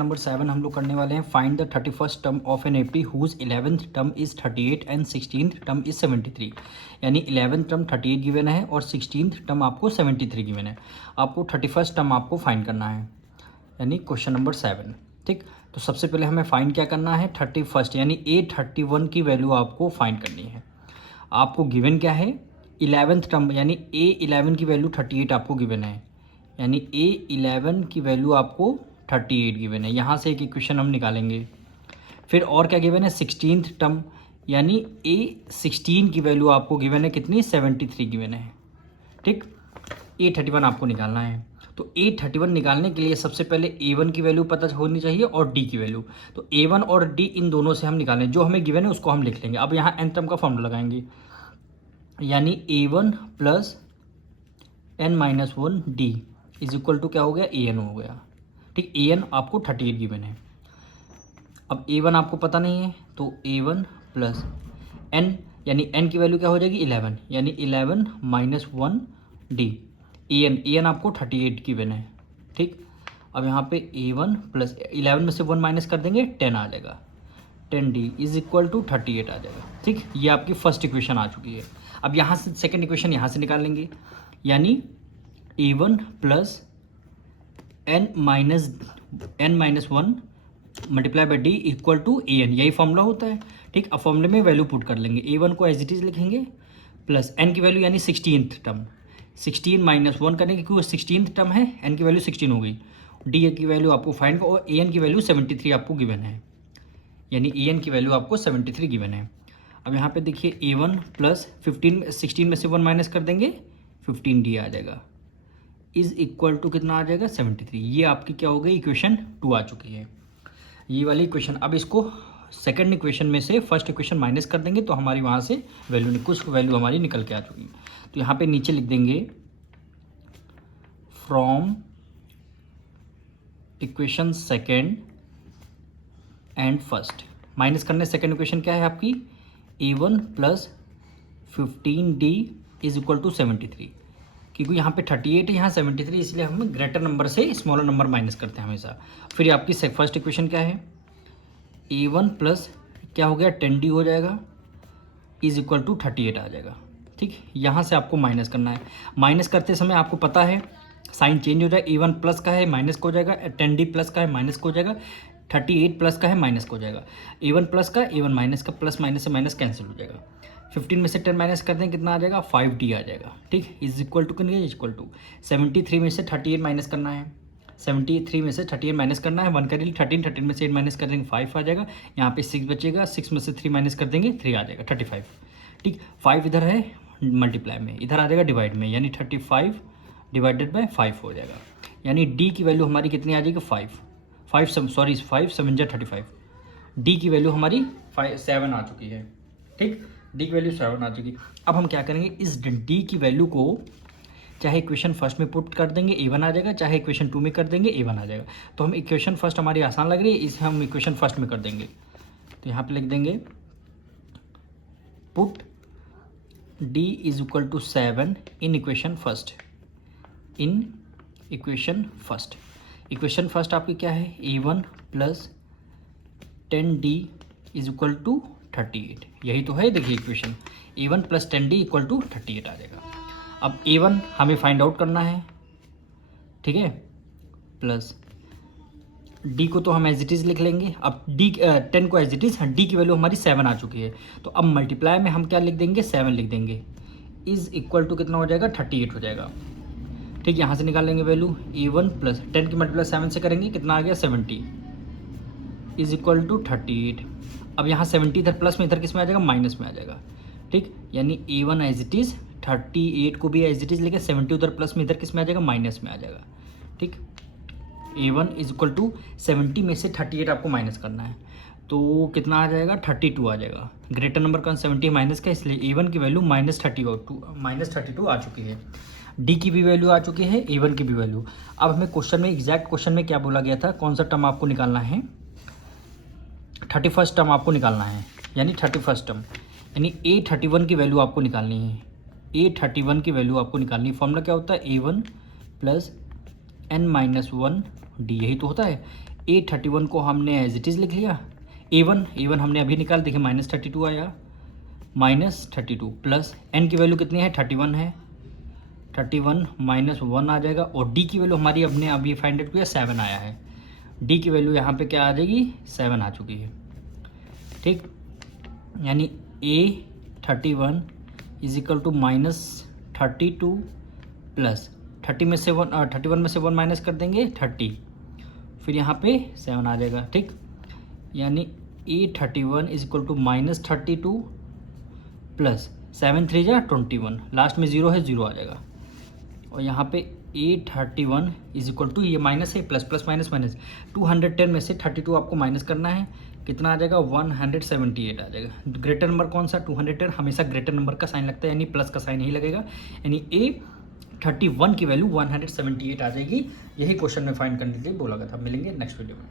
Number 7 हम लोग करने वाले हैं find the 31st term of an AP whose 11th term is 38 and 16th term is 73। यानी 11th टर्म 38 गिवन है और 16th टर्म आपको 73 गिवन है। आपको 31st टर्म आपको फाइंड करना है, यानी क्वेश्चन नंबर 7। ठीक, तो सबसे पहले हमें फाइंड क्या करना है, 31st यानी A31 की वैल्यू आपको फाइंड करनी है। आपको गिवन क्या है, 11th टर्म यानी A11 की वैल्यू 38 आपको गिवन है, यानी A11 की वैल्यू आपको 38 गिवन है। यहाँ से एक इक्वेशन हम निकालेंगे। फिर और क्या गिवन है, 16th टर्म यानी A16 की वैल्यू आपको गिवन है कितनी, 73 गिवन है। ठीक, A31 आपको निकालना है। तो A31 निकालने के लिए सबसे पहले A1 की वैल्यू पता होनी चाहिए और D की वैल्यू। तो A1 और D इन दोनों से हम निकालें, जो हमें गिवन है उसको हम लिख लेंगे। अब यहाँ n टर्म का फॉर्मूला लगाएंगे, यानी A1 plus n-1 D is equal to क्या हो गया, AN हो गया। ठीक, AN आपको 38 गिवन है। अब A1 आपको पता नहीं है, तो A1 प्लस n यानी n की वैल्यू क्या हो जाएगी, 11, यानी 11 माइनस 1 D। AN आपको 38 गिवन है। ठीक, अब यहाँ पे A1 प्लस 11 में से 1 माइनस कर देंगे, 10 आ जाएगा, 10D इज इक्वल टू 38 आ जाएगा। ठीक, ये आपकी फर्स्ट इक्वेशन आ चुकी है। अब यहाँ से सेकेंड इक्वेशन यहाँ से निकाल लेंगे, यानी A1 plus n minus 1 multiply by D equal to AN, यही फॉर्मूला होता है। ठीक, अब फॉर्मूले में वैल्यू पुट कर लेंगे, A1 को एज इट इज़ लिखेंगे प्लस n की वैल्यू यानी 16th टर्म, 16 माइनस 1 करने की, क्योंकि 16th टर्म है, n की वैल्यू 16 हो गई, d की वैल्यू आपको फाइंड और AN की वैल्यू 73 आपको गिवन है, यानी AN की वैल्यू आपको 73 गिवन है। अब यहाँ पे देखिए A1 प्लस 16 में से 1 माइनस कर देंगे, 15D आ जाएगा, इज इक्वल टू कितना आ जाएगा, 73। ये आपकी क्या हो गई, इक्वेशन 2 आ चुकी है, ये वाली इक्वेशन। अब इसको सेकंड इक्वेशन में से फर्स्ट इक्वेशन माइनस कर देंगे तो हमारी वहाँ से वैल्यू, कुछ वैल्यू हमारी निकल के आ चुकी। तो यहाँ पे नीचे लिख देंगे from equation second and first, minus करने सेकंड इक्वेशन क्या है आपकी, A1 plus 15D is equal to 73। क्योंकि यहाँ पे 38 है, यहाँ 73, इसलिए हम ग्रेटर नंबर से स्मॉलर नंबर माइनस करते हैं हमेशा। फिर आपकी फर्स्ट इक्वेशन क्या है, A1 प्लस क्या हो गया, 10D हो जाएगा, इज इक्वल टू 38 आ जाएगा। ठीक, यहाँ से आपको माइनस करना है। माइनस करते समय आपको पता है साइन चेंज हो जाएगा, A1 प्लस का है माइनस को हो जाएगा, 10D प्लस का है माइनस को हो जाएगा, 38 प्लस का है माइनस को हो जाएगा, A1 प्लस का A1 माइनस का, प्लस माइनस से माइनस कैंसिल हो जाएगा। 15 में से 10 माइनस कर दें, कितना आ जाएगा, 5D आ जाएगा। ठीक, इज इक्वल टू कितना, इज इक्वल टू 73 में से 38 माइनस करना है, 73 में से 38 माइनस करना है, 1 करेंगे 13 में से 8 माइनस कर देंगे, 5 आ जाएगा। यहाँ पे 6 बचेगा, 6 में से 3 माइनस कर देंगे, 3 आ जाएगा, 35। ठीक, 5 इधर है मल्टीप्लाई में, इधर आ जाएगा डिवाइड में, यानी 35 डिवाइडेड बाई 5 हो जाएगा, यानी D की वैल्यू हमारी कितनी आ जाएगी, 5 7 जा 35। D की वैल्यू हमारी 7 आ चुकी है। ठीक, D की वैल्यू 7 आ चुकी। अब हम क्या करेंगे, इस D की वैल्यू को चाहे इक्वेशन फर्स्ट में पुट कर देंगे, A1 आ जाएगा, चाहे इक्वेशन 2 में कर देंगे, A1 आ जाएगा। तो हम इक्वेशन फर्स्ट हमारी आसान लग रही है, इसे हम इक्वेशन फर्स्ट में कर देंगे। तो यहाँ पे लिख देंगे put D is equal to 7 in equation first, in equation first. Equation first आपकी क्या है, A1 plus 10D is equal to 38, यही तो है। देखिए equation A1 plus 10D equal to 38 आ जाएगा। अब A1 हमें फाइंड आउट करना है, ठीक है, प्लस D को तो हम एज इट इज़ लिख लेंगे। अब 10 को एज इट इज़, D की वैल्यू हमारी 7 आ चुकी है, तो अब मल्टीप्लाई में हम क्या लिख देंगे, 7 लिख देंगे, इज इक्वल टू कितना हो जाएगा, 38 हो जाएगा। ठीक, यहाँ से निकाल लेंगे वैल्यू, A1 प्लस 10 की मल्टीप्लाई 7 से करेंगे, कितना आ गया, 70 इज इक्वल टू 38। अब यहाँ 70 इधर प्लस में, इधर किस में आ जाएगा, माइनस में आ जाएगा। ठीक, यानी A1 एज इट इज़, 38 को भी एज इट इज़ लेके 70 उधर प्लस में, इधर किस में आ जाएगा, माइनस में आ जाएगा। ठीक, A1 इज इक्वल टू 70 में से 38 आपको माइनस करना है, तो कितना आ जाएगा, 32 आ जाएगा। ग्रेटर नंबर का 70 माइनस का, इसलिए A1 की वैल्यू -32 आ चुकी है। D की भी वैल्यू आ चुकी है, A1 की भी वैल्यू। अब हमें क्वेश्चन में, एग्जैक्ट क्वेश्चन में क्या बोला गया था, कौन सा टर्म आपको निकालना है, 31st टर्म आपको निकालना है, यानी 31st टर्म, यानी A31 की वैल्यू आपको निकालनी है। A31 की वैल्यू आपको निकालनी है। फॉर्मूला क्या होता है, A1 प्लस n-1 D, यही तो होता है। A31 को हमने एज इट इज़ लिख लिया। A1 हमने अभी निकाल, देखिए -32 आया, -32 प्लस n की वैल्यू कितनी है 31 है, 31 -1 आ जाएगा। और d की वैल्यू हमारी अपने अभी फाइंड आउट किया 7 आया है। d की वैल्यू यहाँ पे क्या आ जाएगी 7 आ चुकी है, ठीक। यानी A31 is equal to -32 plus 31 में से 1 माइनस कर देंगे 30, फिर यहाँ पे 7 आ जाएगा, ठीक। यानी A31 is equal to -32 plus 7 3 जा 21, लास्ट में 0 है 0 आ जाएगा। और यहाँ पे A31 इज इक्वल टू, ये माइनस है, प्लस प्लस माइनस माइनस, 210 में से 32 आपको माइनस करना है, कितना आ जाएगा 178 आ जाएगा। ग्रेटर नंबर कौन सा 210, हमेशा ग्रेटर नंबर का साइन लगता है, यानी प्लस का साइन ही लगेगा, यानी A31 की वैल्यू 178 आ जाएगी। यही क्वेश्चन में फाइंड करने के लिए बोला गया था। मिलेंगे नेक्स्ट वीडियो में।